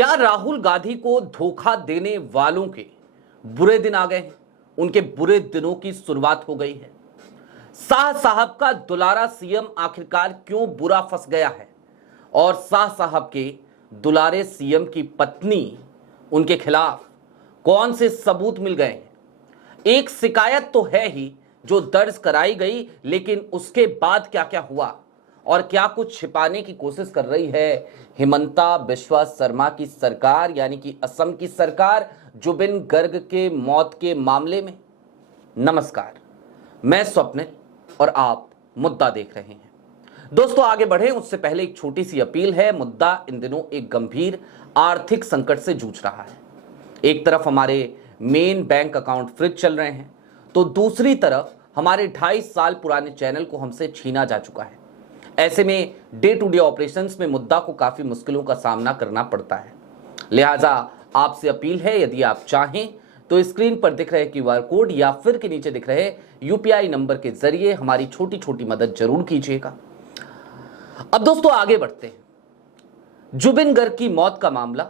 क्या राहुल गांधी को धोखा देने वालों के बुरे दिन आ गए हैं? उनके बुरे दिनों की शुरुआत हो गई है। शाह साहब का दुलारा सीएम आखिरकार क्यों बुरा फंस गया है और शाह साहब के दुलारे सीएम की पत्नी उनके खिलाफ कौन से सबूत मिल गए हैं? एक शिकायत तो है ही जो दर्ज कराई गई, लेकिन उसके बाद क्या क्या हुआ और क्या कुछ छिपाने की कोशिश कर रही है हिमंता बिस्वा शर्मा की सरकार, यानी कि असम की सरकार, जुबिन गर्ग के मौत के मामले में। नमस्कार, मैं स्वप्निल और आप मुद्दा देख रहे हैं। दोस्तों, आगे बढ़े उससे पहले एक छोटी सी अपील है। मुद्दा इन दिनों एक गंभीर आर्थिक संकट से जूझ रहा है। एक तरफ हमारे मेन बैंक अकाउंट फ्रीज चल रहे हैं, तो दूसरी तरफ हमारे 2.5 साल पुराने चैनल को हमसे छीना जा चुका है। ऐसे में डे टू डे ऑपरेशंस में मुद्दा को काफी मुश्किलों का सामना करना पड़ता है। लिहाजा आपसे अपील है, यदि आप चाहें तो स्क्रीन पर दिख रहे क्यूआर कोड या फिर के नीचे दिख रहे यूपीआई नंबर के जरिए हमारी छोटी छोटी मदद जरूर कीजिएगा। अब दोस्तों आगे बढ़ते हैं। जुबिन गर्ग की मौत का मामला,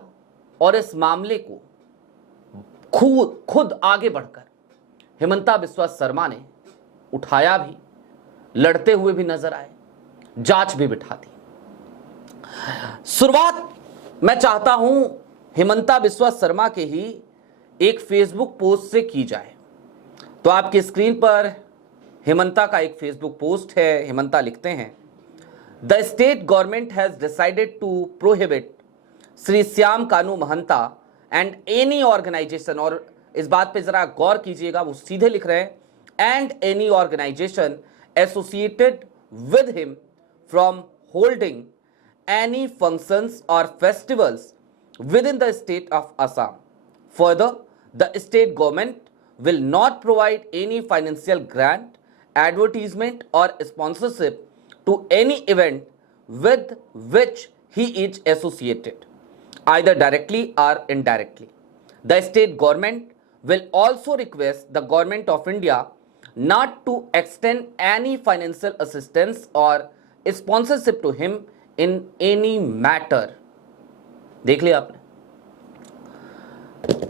और इस मामले को खुद आगे बढ़कर हिमंता बिस्वा शर्मा ने उठाया भी, लड़ते हुए भी नजर आए, जांच भी बिठा दी। शुरुआत मैं चाहता हूं हिमंता बिस्वा शर्मा के ही एक फेसबुक पोस्ट से की जाए। तो आपकी स्क्रीन पर हिमंता का एक फेसबुक पोस्ट है। हिमंता लिखते हैं, the state government has decided to prohibit Shri Shyam Kanu Mahanta and any organisation, और इस बात पे जरा गौर कीजिएगा, वो सीधे लिख रहे हैं, and any organisation associated with him from holding any functions or festivals within the state of Assam. Further, the state government will not provide any financial grant, advertisement or sponsorship to any event with which he is associated, either directly or indirectly. The state government will also request the government of India not to extend any financial assistance or sponsorship to him in any matter. देख लिया आपने,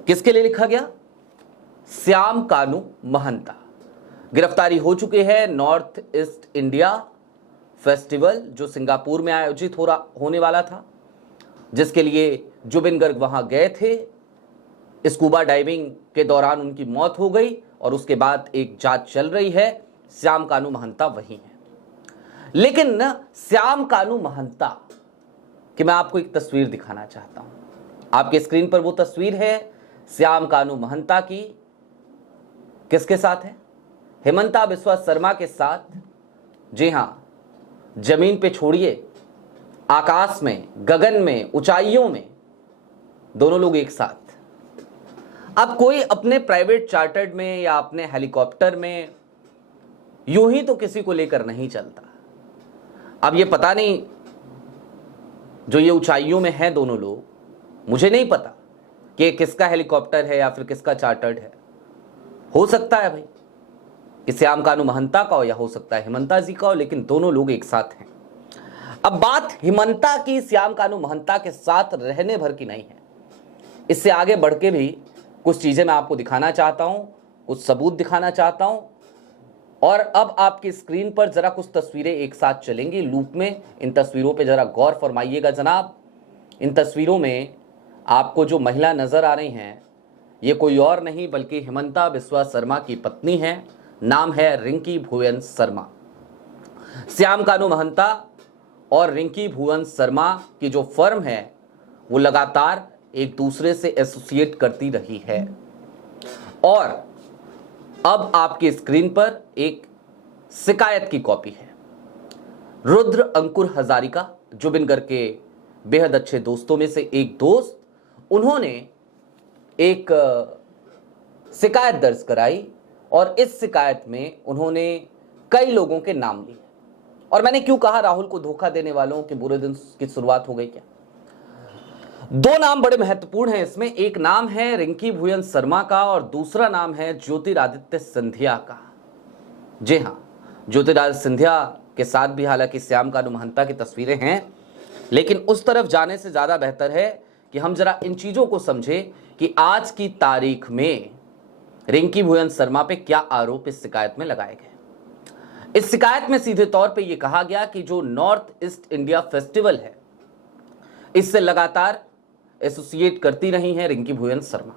किसके लिए लिखा गया? श्याम कानू महंता। गिरफ्तारी हो चुकी है नॉर्थ ईस्ट इंडिया फेस्टिवल जो सिंगापुर में आयोजित होने वाला था, जिसके लिए जुबिन गर्ग वहां गए थे। स्कूबा डाइविंग के दौरान उनकी मौत हो गई और उसके बाद एक जांच चल रही है। श्याम कानू महंता वही है। लेकिन श्याम कानू महंता कि मैं आपको एक तस्वीर दिखाना चाहता हूं। आपके स्क्रीन पर वो तस्वीर है श्याम कानू महंता की। किसके साथ है? हिमंता बिस्वा शर्मा के साथ। जी हां, जमीन पे छोड़िए, आकाश में, गगन में, ऊंचाइयों में, दोनों लोग एक साथ। अब कोई अपने प्राइवेट चार्टर्ड में या अपने हेलीकॉप्टर में यूं ही तो किसी को लेकर नहीं चलता। अब ये पता नहीं, जो ये ऊंचाइयों में हैं दोनों लोग, मुझे नहीं पता कि किसका हेलीकॉप्टर है या फिर किसका चार्टर्ड है। हो सकता है भाई कि श्याम कानू महंता का हो या हो सकता है हिमंता जी का हो, लेकिन दोनों लोग एक साथ हैं। अब बात हिमंता की श्याम कानू महंता के साथ रहने भर की नहीं है। इससे आगे बढ़ के भी कुछ चीजें मैं आपको दिखाना चाहता हूं, कुछ सबूत दिखाना चाहता हूं। और अब आपकी स्क्रीन पर जरा कुछ तस्वीरें एक साथ चलेंगी लूप में। इन तस्वीरों पे जरा गौर फरमाइएगा जनाब। इन तस्वीरों में आपको जो महिला नजर आ रही हैं, ये कोई और नहीं बल्कि हिमंता बिस्वा शर्मा की पत्नी है। नाम है रिंकी भुवन शर्मा। श्याम कानू महंता और रिंकी भुवन शर्मा की जो फर्म है वो लगातार एक दूसरे से एसोसिएट करती रही है। और अब आपकी स्क्रीन पर एक शिकायत की कॉपी है। रुद्र अंकुर हजारिका, जुबिन गर्ग के बेहद अच्छे दोस्तों में से एक दोस्त, उन्होंने एक शिकायत दर्ज कराई और इस शिकायत में उन्होंने कई लोगों के नाम लिए। और मैंने क्यों कहा राहुल को धोखा देने वालों के बुरे दिन की शुरुआत हो गई? क्या दो नाम बड़े महत्वपूर्ण हैं इसमें। एक नाम है रिंकी भुवन शर्मा का और दूसरा नाम है ज्योतिरादित्य सिंधिया का। जी हां, ज्योतिरादित्य सिंधिया के साथ भी हालांकि श्याम कानू महंता की तस्वीरें हैं, लेकिन उस तरफ जाने से ज्यादा बेहतर है कि हम जरा इन चीजों को समझें कि आज की तारीख में रिंकी भुवन शर्मा पे क्या आरोप इस शिकायत में लगाए गए। इस शिकायत में सीधे तौर पे यह कहा गया कि जो नॉर्थ ईस्ट इंडिया फेस्टिवल है, इससे लगातार एसोसिएट करती रही हैं रिंकी भुवन शर्मा,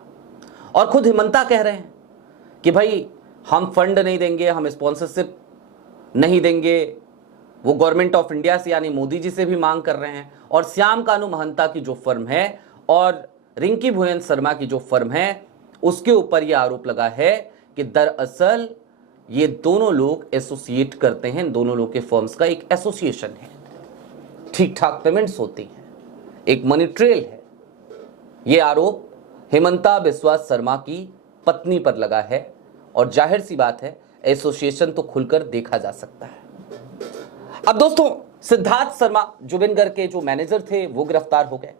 और खुद हेमंता कह रहे हैं कि भाई हम फंड नहीं देंगे, हम स्पॉन्सरशिप नहीं देंगे। वो गवर्नमेंट ऑफ इंडिया से यानी मोदी जी से भी मांग कर रहे हैं। और श्याम कानू महंता की जो फर्म है और रिंकी भुवन शर्मा की जो फर्म है, उसके ऊपर यह आरोप लगा है कि दरअसल ये दोनों लोग एसोसिएट करते हैं, दोनों लोग के फर्म्स का एक एसोसिएशन है, ठीक ठाक पेमेंट्स होती हैं, एक मनी ट्रेल है। ये आरोप हेमंता बिस्वा शर्मा की पत्नी पर लगा है और जाहिर सी बात है एसोसिएशन तो खुलकर देखा जा सकता है। अब दोस्तों, सिद्धार्थ शर्मा जुबिन गर्ग के जो मैनेजर थे वो गिरफ्तार हो गए,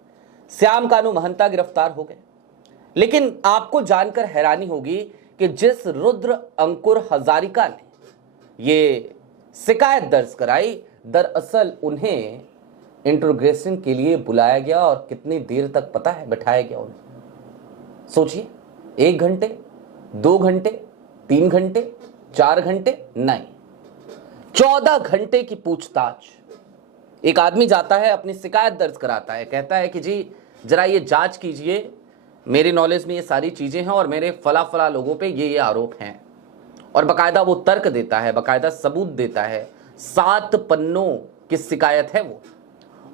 श्याम कानू महंता गिरफ्तार हो गए। लेकिन आपको जानकर हैरानी होगी कि जिस रुद्र अंकुर हजारिका ने ये शिकायत दर्ज कराई, दरअसल उन्हें इंट्रोगेशन के लिए बुलाया गया और कितनी देर तक पता है बैठाया गया उन्हें। सोचिए, 1 घंटे, 2 घंटे, 3 घंटे, 4 घंटे नहीं, 14 घंटे की पूछताछ। एक आदमी जाता है, अपनी शिकायत दर्ज कराता है, कहता है कि जी जरा ये जांच कीजिए, मेरे नॉलेज में ये सारी चीजें हैं और मेरे फला फला लोगों पे ये आरोप हैं, और बकायदा वो तर्क देता है, बकायदा सबूत देता है। 7 पन्नों की शिकायत है वो,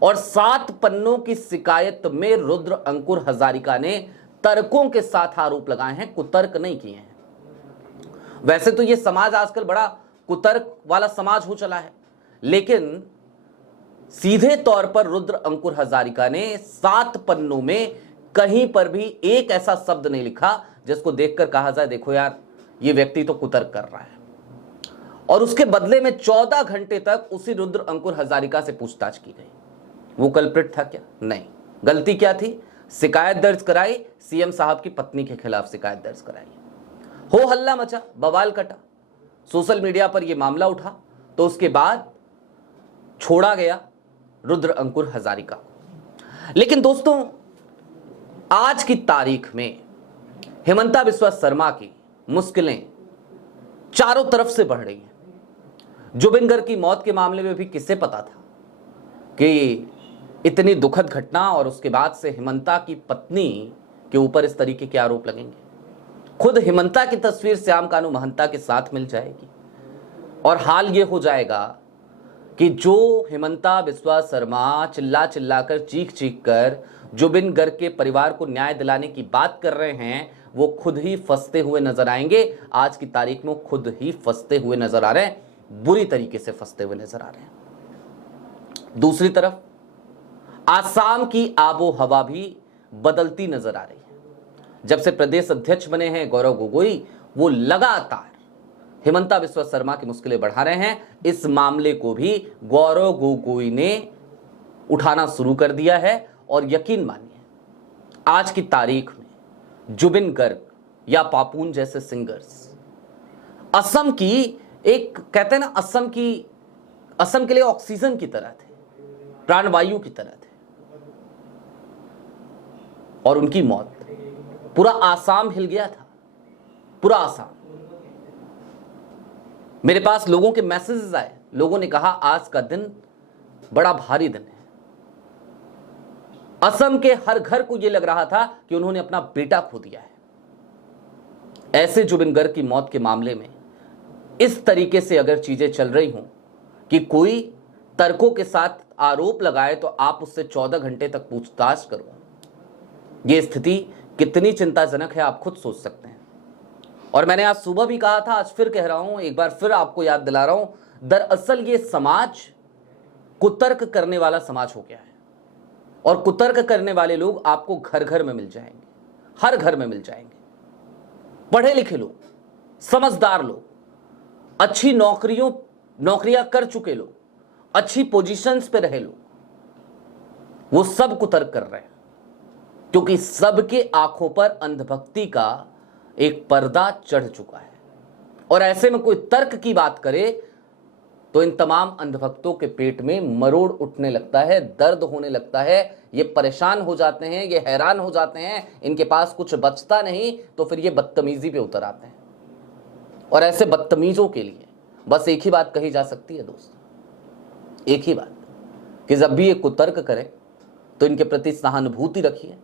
और 7 पन्नों की शिकायत में रुद्र अंकुर हजारिका ने तर्कों के साथ आरोप लगाए हैं, कुतर्क नहीं किए हैं। वैसे तो ये समाज आजकल बड़ा कुतर्क वाला समाज हो चला है, लेकिन सीधे तौर पर रुद्र अंकुर हजारिका ने 7 पन्नों में कहीं पर भी एक ऐसा शब्द नहीं लिखा जिसको देखकर कहा जाए देखो यार ये व्यक्ति तो कुतर्क कर रहा है। और उसके बदले में 14 घंटे तक उसी रुद्र अंकुर हजारिका से पूछताछ की गई। वो कल्प्रिट था क्या? नहीं। गलती क्या थी? शिकायत दर्ज कराई, सीएम साहब की पत्नी के खिलाफ शिकायत दर्ज कराई, हो हल्ला मचा, बवाल कटा, सोशल मीडिया पर यह मामला उठा, तो उसके बाद छोड़ा गया रुद्र अंकुर हजारिका को। लेकिन दोस्तों, आज की तारीख में हेमंता बिस्वा शर्मा की मुश्किलें चारों तरफ से बढ़ रही हैं। जुबिन गर्ग की मौत के मामले में भी किसे पता था कि इतनी दुखद घटना और उसके बाद से हेमंता की पत्नी के ऊपर इस तरीके के आरोप लगेंगे। खुद हेमंता की तस्वीर श्याम कानू महंता के साथ मिल जाएगी और हाल ये हो जाएगा कि जो हेमंता बिस्वा शर्मा चिल्ला चिल्लाकर चीख चीख कर जुबिन गर्ग के परिवार को न्याय दिलाने की बात कर रहे हैं, वो खुद ही फंसते हुए नजर आएंगे। आज की तारीख में खुद ही फंसते हुए नजर आ रहे हैं, बुरी तरीके से फंसते हुए नजर आ रहे हैं। दूसरी तरफ आसाम की आबो हवा भी बदलती नजर आ रही है। जब से प्रदेश अध्यक्ष बने हैं गौरव गोगोई, वो लगातार हेमंता बिस्वा शर्मा की मुश्किलें बढ़ा रहे हैं। इस मामले को भी गौरव गोगोई ने उठाना शुरू कर दिया है और यकीन मानिए आज की तारीख में जुबिन गर्ग या पापून जैसे सिंगर्स असम की एक, कहते हैं ना, असम के लिए ऑक्सीजन की तरह थे, प्राणवायु की तरह थे, और उनकी मौत पूरा आसाम हिल गया था, पूरा आसाम। मेरे पास लोगों के मैसेजेस आए, लोगों ने कहा आज का दिन बड़ा भारी दिन है। असम के हर घर को यह लग रहा था कि उन्होंने अपना बेटा खो दिया है। ऐसे जुबिन गर्ग की मौत के मामले में इस तरीके से अगर चीजें चल रही हों कि कोई तर्कों के साथ आरोप लगाए तो आप उससे 14 घंटे तक पूछताछ करो, यह स्थिति कितनी चिंताजनक है आप खुद सोच सकते हैं। और मैंने आज सुबह भी कहा था, आज फिर कह रहा हूं, एक बार फिर आपको याद दिला रहा हूं, दरअसल ये समाज कुतर्क करने वाला समाज हो गया है, और कुतर्क करने वाले लोग आपको घर घर में मिल जाएंगे, हर घर में मिल जाएंगे। पढ़े लिखे लोग, समझदार लोग, अच्छी नौकरियां कर चुके लोग, अच्छी पोजीशंस पे रहे लोग, वो सब कुतर्क कर रहे हैं, क्योंकि सबके आंखों पर अंधभक्ति का एक पर्दा चढ़ चुका है। और ऐसे में कोई तर्क की बात करे तो इन तमाम अंधभक्तों के पेट में मरोड़ उठने लगता है, दर्द होने लगता है, ये परेशान हो जाते हैं, ये हैरान हो जाते हैं, इनके पास कुछ बचता नहीं, तो फिर ये बदतमीजी पे उतर आते हैं। और ऐसे बदतमीजों के लिए बस एक ही बात कही जा सकती है दोस्त, एक ही बात, कि जब भी ये कुतर्क करें तो इनके प्रति सहानुभूति रखिए,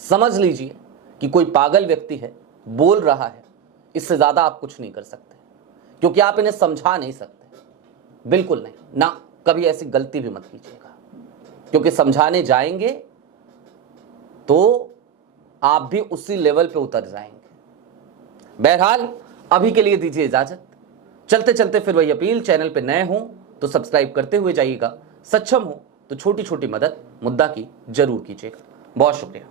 समझ लीजिए कि कोई पागल व्यक्ति है, बोल रहा है, इससे ज्यादा आप कुछ नहीं कर सकते, क्योंकि आप इन्हें समझा नहीं सकते, बिल्कुल नहीं ना, कभी ऐसी गलती भी मत कीजिएगा, क्योंकि समझाने जाएंगे तो आप भी उसी लेवल पे उतर जाएंगे। बहरहाल अभी के लिए दीजिए इजाजत, चलते चलते फिर वही अपील, चैनल पे नए हो तो सब्सक्राइब करते हुए जाइएगा, सक्षम हो तो छोटी छोटी मदद मुद्दा की जरूर कीजिएगा। बहुत शुक्रिया।